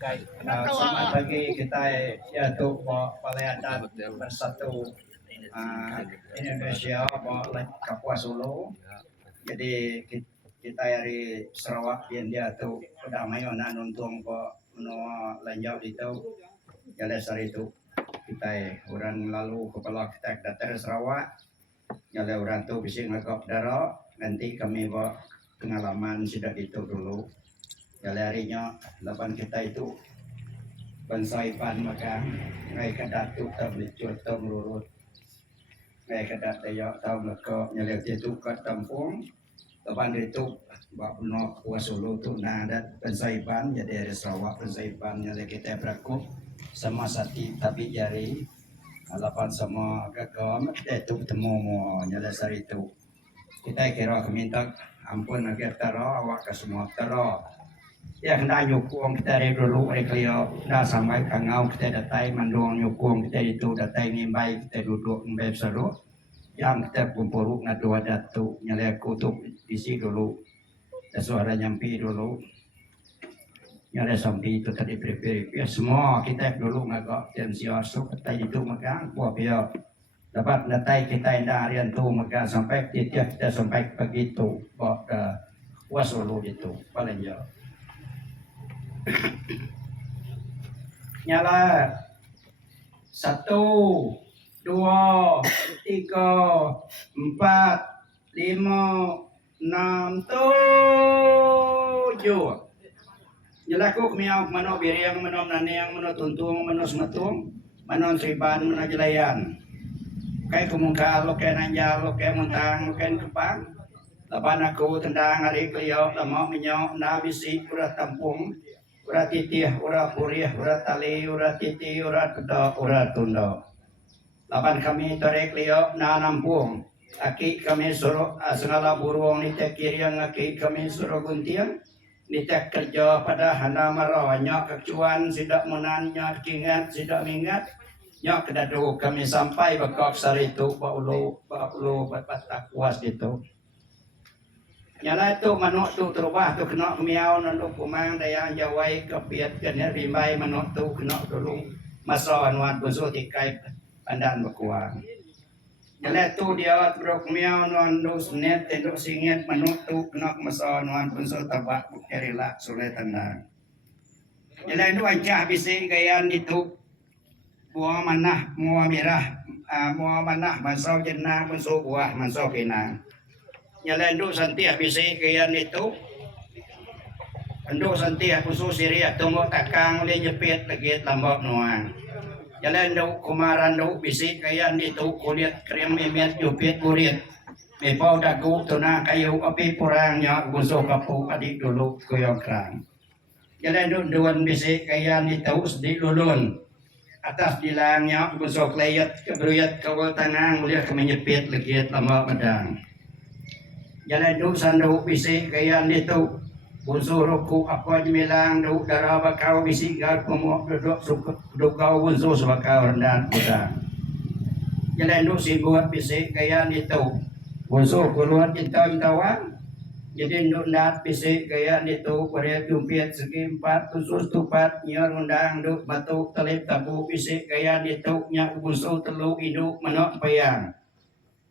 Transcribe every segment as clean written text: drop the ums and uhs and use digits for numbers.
Selamat pagi kita yaitu Balai Adat Bersatu Indonesia Kapuas Solo. Jadi kita dari Sarawak dia tu damai ona nuntung menua lanjau itu jalan sari itu kita orang lalu kepala kita datang Sarawak jalan orang tu bisa ngakap darah nanti kami bawa pengalaman sidak itu dulu jalan harinya lapan kita itu Pensaipan maka ngai kadat tu tak licur tak melurut ngai kadat tayak tau maka nyalek itu kat kampung lepas itu bak penuh Kuas Solo tu nah ada Pensaipan jadi dari Sarawak Pensaipan nyalek kita berakut sama sati tapi jari lapan sama gagam itu bertemu mo nyalek sari itu kita kira minta ampun agar taro awak ke semua taro ya kena nyukung kita dari dulu mereka dah sampai kangau kita datai mandung nyukung kita itu datai ngimbai kita duduk ngimbai seru yang kita kumpul ngadu datu nyalek kutub isi dulu dan suara nyampi dulu nyalek sampai itu tadi prepare ya semua kita dulu ngagak dan siasuk kita itu maka buat dia dapat datai kita indah harian tu maka sampai kita sampai begitu buat Kuas Solo itu paling jauh nyala 1, 2, 3, 4, 5, 6, 7 nyala kuk miau mano biriang mano naniang mano tuntung mano sematung mano seriban mano jelayan kai kumungka lo kai nanjal lo kai muntang lo kai kepang lapan aku tendang hari keliau lama minyau na bisi kurang tampung ura titih, ura purih, ura tali, ura titi, ura kedok, ura tundok. Lapan kami tarik liok na nampung. Aki kami suruh segala burung nitek kiriang, aki kami suruh guntiang. Nitek kerja pada hana marah, nyok kecuan, sidak menan, nyok kingat, sidak mingat. Nyok kedadu kami sampai bekok sari itu, baulu, batak kuas gitu. Nyala tu manuk tu terubah tu kena miau nanduk kumang dayang jawai kepiat kena rimbai manuk tu kena dulu masa anuan bunso tikai pandan berkuang. Nyala tu dia teruk miau nanduk senet tenduk singit manuk tu kena masa anuan bunso tabak bukerila sulai tandang. Nyala itu ancah bising gayan itu buah manah muah merah muah manah masau jenah bunso buah masau pinang. Nyala induk santiah bisi kayan itu induk santiah pusu siriah tunggu takang li jepit lagi tambak nuang nyala induk kumaran induk bisi kayan itu kulit krim mimet jupit kurit mipau dagu tuna kayu api purangnya busu kapu adik dulu kuyok kerang nyala induk duan bisi kayan itu sedik lulun atas dilangnya busu klayat keberuyat kawal tangang mulia kemenyepit lagi tambak medang jalan duk sandu bisi kayan itu bunsu roku apa jemilang duk darah bakau bisi gar pemuk duduk duk kau bunsu sebakau rendah udang jalan duk sibuat bisi kayan itu bunsu keluar cinta cintawan jadi duk nat bisi kayan itu pada jumpiat segi 4 khusus tupat nyer undang duk batu telip tabu bisi kayan itu nyak bunsu telu induk menok payang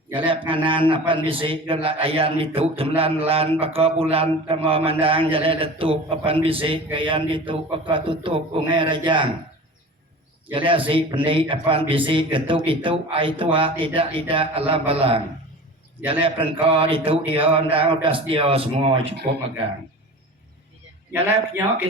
jalep nganan apan bisi gelak ayan itu temlan lan baka bulan tama mandang jalep letup apan bisi kayan itu baka tutup ungai rajang jalep si penik apan bisi getuk itu ai tua tidak alam balang jalep rengkor itu dia anda udas dia semua cukup magang jalep nyok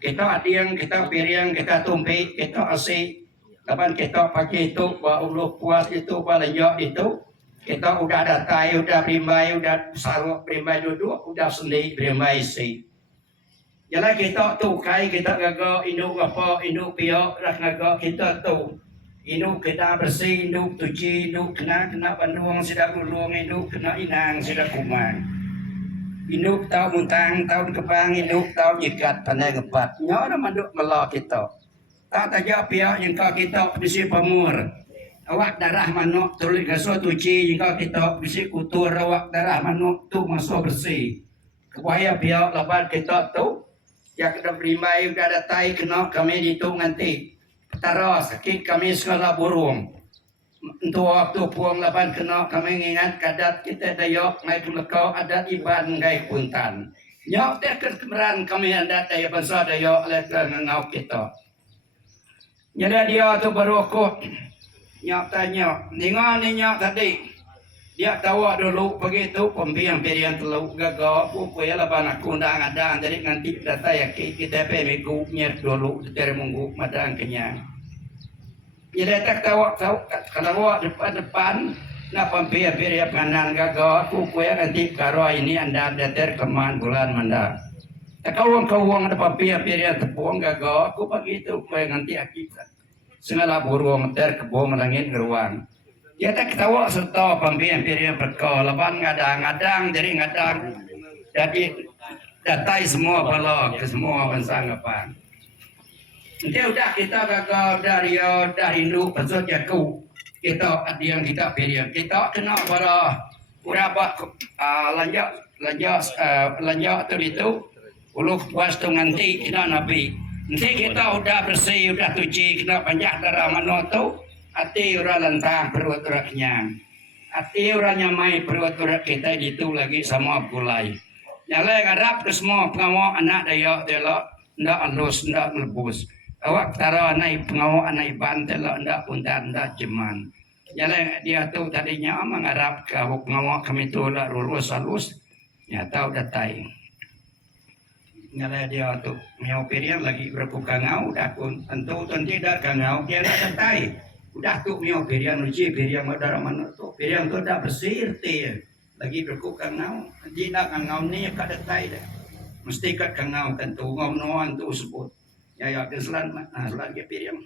kita adiang kita piring kita tumpi kita asik kapan kita pakai itu bawa puas itu balajak itu kita udah datai, udah berimbai, udah saruk berimbai duduk, udah sendi berimbai si. Jadi kita tukai, kita gagak induk apa, induk piok, rak gagak kita tu. Induk kita bersih, induk tuci, induk kena panduang sidak gulung, induk kena inang sidak kumang. Induk tahu muntang, tahun kepang, induk tahu jikat pandai kepat. Nyawa manduk melak kita. Tak tajak piok yang kau kita bisi pemur. Awak darah manuk tulis gaso tuci jika kita bisi kutur awak darah manuk tu masuk bersih. Kebaya biar lebat kita tu ya kedap rimai udah ada tai kena kami ditung nanti taro sakit kami segala burung untuk waktu puang lapan kena kami ingat kadat kita dayok ngai kelekau adat iban ngai puntan nyok teh kemeran kami adat daya bangsa dayok oleh ngau kita nyada dia tu berokok nyok tanya nyok tadi dia tahu dulu begitu pembiang pilihan teluk gagal buku ya laban aku undang ada jadi nanti data ya kita pemiku nyer dulu dari minggu madang kenyang jadi tak tahu kalau depan na pembiang pilihan kanan gagal buku ya nanti karo ini anda datar keman bulan mandang kawang ada pembiang pilihan tepung gagal aku begitu kau nanti akibat segala burung ter kebun langit geruang ya tak ketawa serta pembimbing berkau leban ngadang jadi ngadang jadi datai semua balok ke semua bangsa ngapan dia udah kita gagal dari Hindu pasal jaku kita yang kita pilih kita kena pada berapa lanjut itu ulu puas tu nanti kita nabi nanti kita udah bersih udah cuci kita banyak darah mana tu hati orang lantang perut orang kenyang hati orang nyamai perut orang kita itu lagi sama gulai nyala ngarap ke semua pengawal anak daya telok ndak alus ndak melebus awak tara anak pengawal anak iban telok ndak puntan ndak jeman nyala dia tu tadinya mengarap ke pengawal kami tu lah lurus halus ya tahu datai nyala dia tu miau pirian lagi berbuka ngau dah pun tentu tidak kangau dia datai udah tuh mio beriang uji beriang madara mana tuh beriang tuh dah bersih teh lagi berkukang ngau tidak ngau ni kada tai dah mesti kat ngau tentu ngau noan tuh sebut ya keselan selan ke beriang